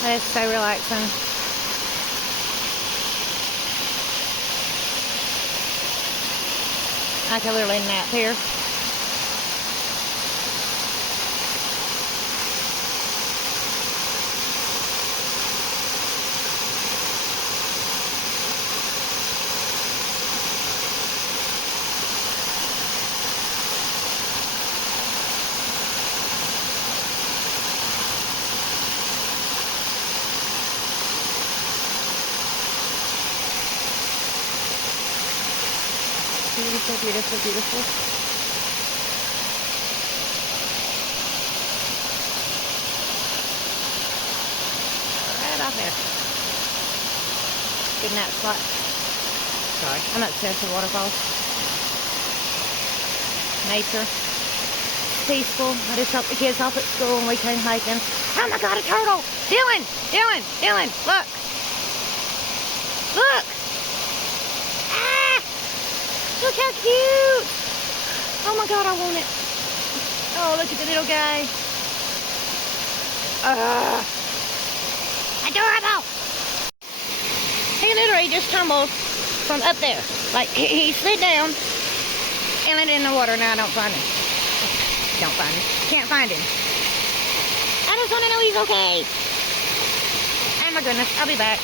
It's so relaxing. I could literally nap here. Beautiful, beautiful, beautiful. Right out there. Good nap spot. Sorry, I'm obsessed with waterfalls. Nature. It's peaceful. I just dropped the kids off at school and we came hiking. Oh my God, a turtle! Dylan! Dylan! Dylan! Look! Look! Look how cute! Oh my God, I want it. Oh, look at the little guy. Adorable! He literally just tumbled from up there. Like, he slid down and landed in the water. Now I don't find him. Don't find him. Can't find him. I just want to know he's okay. Oh my goodness, I'll be back.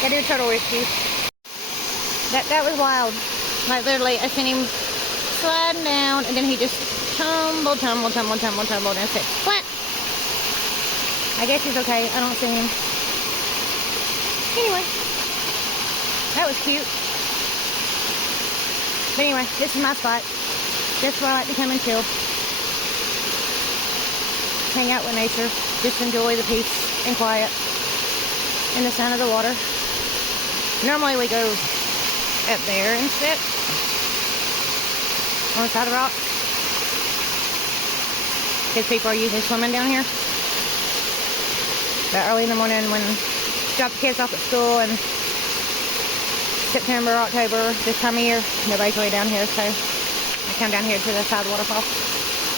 Gotta do a turtle rescue. That was wild. Like literally, I seen him sliding down, and then he just tumbled, and said flat. I guess he's okay. I don't see him. Anyway, that was cute. But anyway, this is my spot. This is where I like to come and chill, hang out with nature, just enjoy the peace and quiet and the sound of the water. Normally we go up there and sit on the side of the rock because people are usually swimming down here. But early in the morning when drop the kids off at school and September, October, this time of year, nobody's really down here, so I come down here to the side waterfall.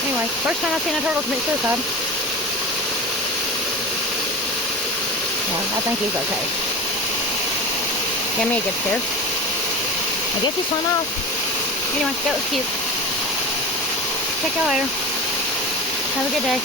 Anyway, first time I've seen a turtle commit suicide. Well, I think he's okay. Gave me a good scare. I guess he swam off. Anyway, that was cute. Check y'all later. Have a good day.